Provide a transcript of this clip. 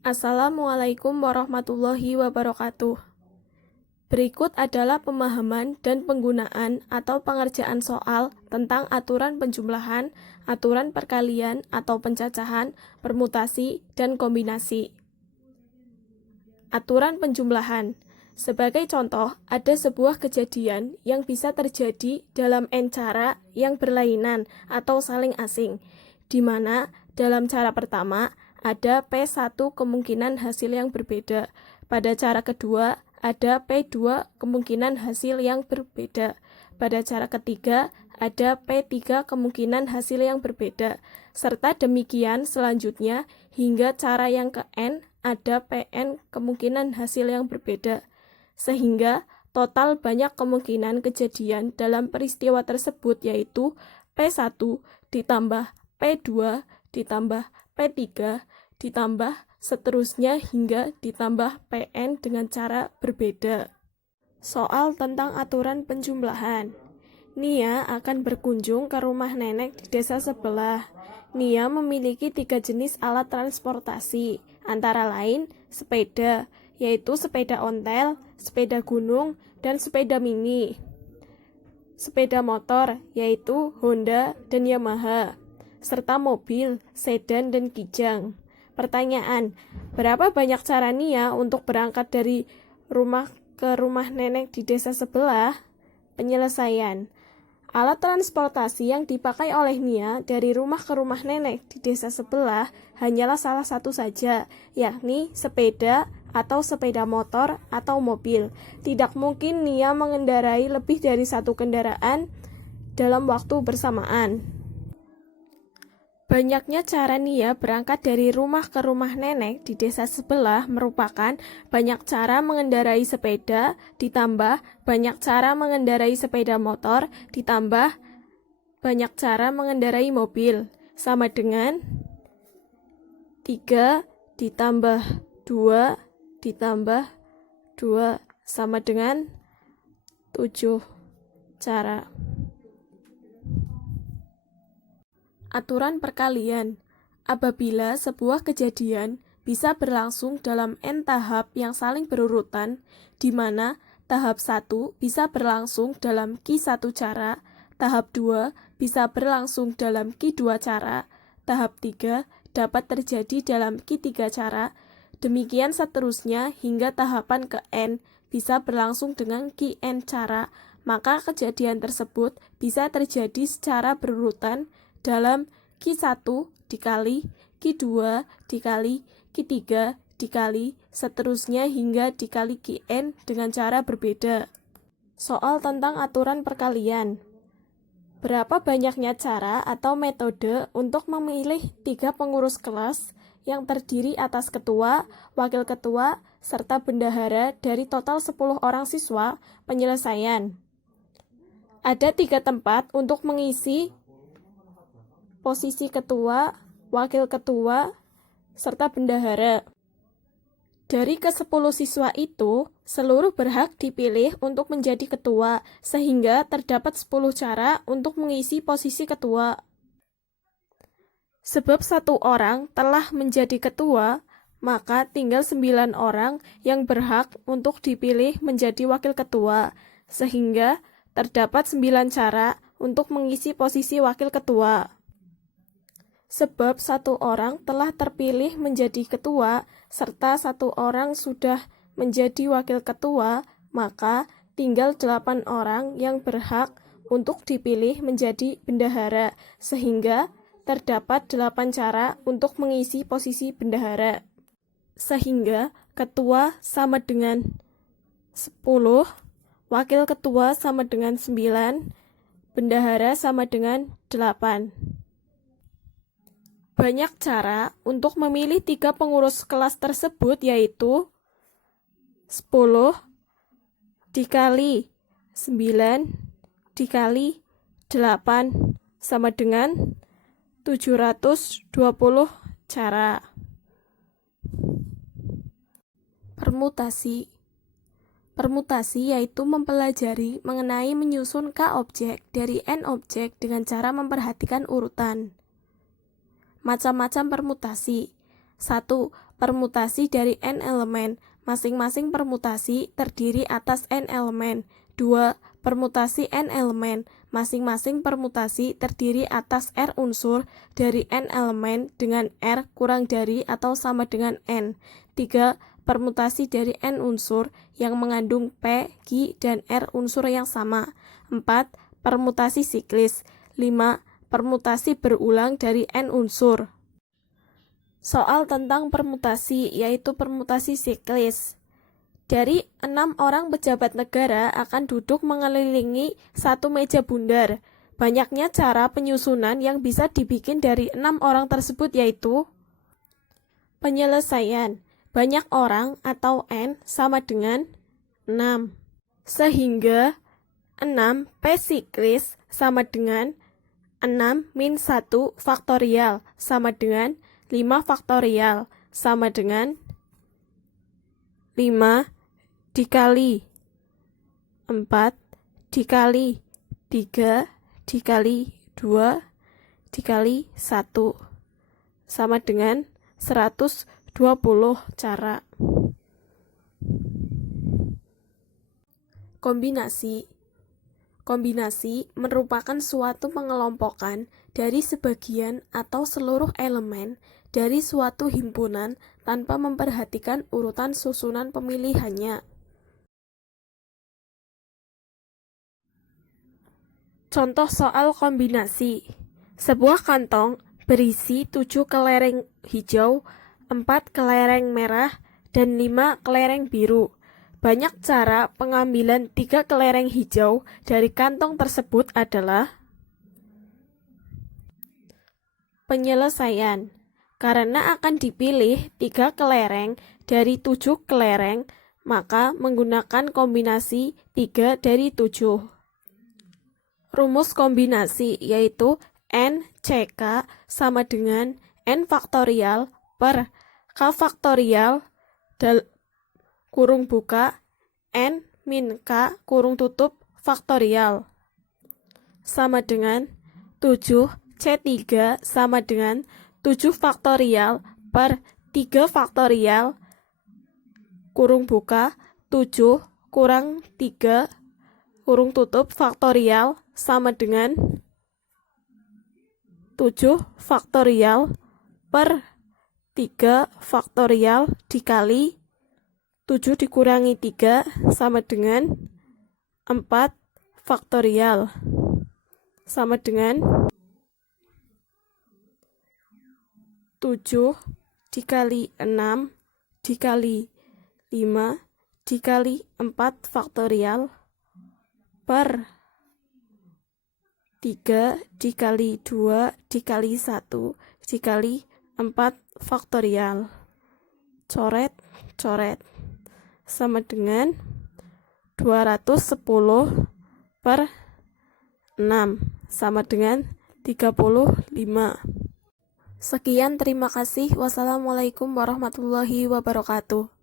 Assalamualaikum warahmatullahi wabarakatuh. Berikut adalah pemahaman dan penggunaan atau pengerjaan soal tentang aturan penjumlahan, aturan perkalian atau pencacahan, permutasi, dan kombinasi. Aturan penjumlahan. Sebagai contoh, ada sebuah kejadian yang bisa terjadi dalam n cara yang berlainan atau saling asing, di mana dalam cara pertama ada P1 kemungkinan hasil yang berbeda. Pada cara kedua, ada P2 kemungkinan hasil yang berbeda. Pada cara ketiga, ada P3 kemungkinan hasil yang berbeda. Serta demikian selanjutnya hingga cara yang ke N ada Pn kemungkinan hasil yang berbeda. Sehingga total banyak kemungkinan kejadian dalam peristiwa tersebut yaitu P1 ditambah P2 ditambah P3 ditambah seterusnya hingga ditambah Pn dengan cara berbeda. Soal tentang aturan penjumlahan. Nia akan berkunjung ke rumah nenek di desa sebelah. Nia memiliki 3 jenis alat transportasi, antara lain sepeda, yaitu sepeda ontel, sepeda gunung, dan sepeda mini. Sepeda motor, yaitu Honda dan Yamaha, serta mobil, sedan, dan kijang. Pertanyaan, berapa banyak cara Nia untuk berangkat dari rumah ke rumah nenek di desa sebelah? Penyelesaian. Alat transportasi yang dipakai oleh Nia dari rumah ke rumah nenek di desa sebelah hanyalah salah satu saja, yakni sepeda atau sepeda motor atau mobil. Tidak mungkin Nia mengendarai lebih dari satu kendaraan dalam waktu bersamaan. Banyaknya cara Nia berangkat dari rumah ke rumah nenek di desa sebelah merupakan banyak cara mengendarai sepeda, ditambah banyak cara mengendarai sepeda motor, ditambah banyak cara mengendarai mobil, sama dengan 3 ditambah 2 ditambah 2 sama dengan 7 cara. Aturan perkalian. Apabila sebuah kejadian bisa berlangsung dalam n tahap yang saling berurutan, di mana tahap 1 bisa berlangsung dalam Q1 cara, tahap 2 bisa berlangsung dalam Q2 cara, tahap 3 dapat terjadi dalam Q3 cara, demikian seterusnya hingga tahapan ke N bisa berlangsung dengan Qn cara, maka kejadian tersebut bisa terjadi secara berurutan dalam Q1 dikali, Q2 dikali, Q3 dikali, seterusnya hingga dikali Qn dengan cara berbeda. Soal tentang aturan perkalian. Berapa banyaknya cara atau metode untuk memilih 3 pengurus kelas yang terdiri atas ketua, wakil ketua, serta bendahara dari total 10 orang siswa? Penyelesaian. Ada 3 tempat untuk mengisi posisi ketua, wakil ketua, serta bendahara. Dari ke-10 siswa itu, seluruh berhak dipilih untuk menjadi ketua, sehingga terdapat 10 cara untuk mengisi posisi ketua. Sebab 1 orang telah menjadi ketua, maka tinggal 9 orang yang berhak untuk dipilih menjadi wakil ketua, sehingga terdapat 9 cara untuk mengisi posisi wakil ketua. Sebab 1 orang telah terpilih menjadi ketua, serta 1 orang sudah menjadi wakil ketua, maka tinggal 8 orang yang berhak untuk dipilih menjadi bendahara, sehingga terdapat 8 cara untuk mengisi posisi bendahara. Sehingga ketua sama dengan 10, wakil ketua sama dengan 9, bendahara sama dengan 8. Banyak cara untuk memilih 3 pengurus kelas tersebut yaitu 10 dikali 9 dikali 8 sama dengan 720 cara. Permutasi. Permutasi yaitu mempelajari mengenai menyusun K objek dari N objek dengan cara memperhatikan urutan. Macam-macam permutasi. 1. permutasi dari n elemen. Masing-masing permutasi terdiri atas n elemen. 2. Permutasi n elemen. Masing-masing permutasi terdiri atas R unsur dari n elemen dengan R kurang dari atau sama dengan n. 3. Permutasi dari n unsur yang mengandung P, Q, dan R unsur yang sama. 4. Permutasi siklis. 5. Permutasi berulang dari n unsur. Soal tentang permutasi, yaitu permutasi siklis. Dari 6 orang pejabat negara akan duduk mengelilingi satu meja bundar. Banyaknya cara penyusunan yang bisa dibikin dari 6 orang tersebut, yaitu penyelesaian. Banyak orang atau N sama dengan 6. Sehingga 6 P siklis sama dengan 6 min 1 faktorial sama dengan 5 faktorial sama dengan 5 dikali 4 dikali 3 dikali 2 dikali 1 sama dengan 120 cara. Kombinasi. Kombinasi merupakan suatu pengelompokan dari sebagian atau seluruh elemen dari suatu himpunan tanpa memperhatikan urutan susunan pemilihannya. Contoh soal kombinasi. Sebuah kantong berisi 7 kelereng hijau, 4 kelereng merah, dan 5 kelereng biru. Banyak cara pengambilan 3 kelereng hijau dari kantong tersebut adalah penyelesaian. Karena akan dipilih 3 kelereng dari 7 kelereng, maka menggunakan kombinasi 3 dari 7. Rumus kombinasi yaitu N CK sama dengan N faktorial per K faktorial kurung buka N min K kurung tutup faktorial sama dengan 7 C3 sama dengan 7 faktorial per 3 faktorial kurung buka 7 kurang 3 kurung tutup faktorial sama dengan 7 faktorial per 3 faktorial dikali 7 dikurangi 3 sama dengan 4 faktorial sama dengan 7 dikali 6 dikali 5 dikali 4 faktorial per 3 dikali 2 dikali 1 dikali 4 faktorial. Coret, coret. Sama dengan 210 per 6 sama dengan 35. Sekian, terima kasih. Wassalamualaikum warahmatullahi wabarakatuh.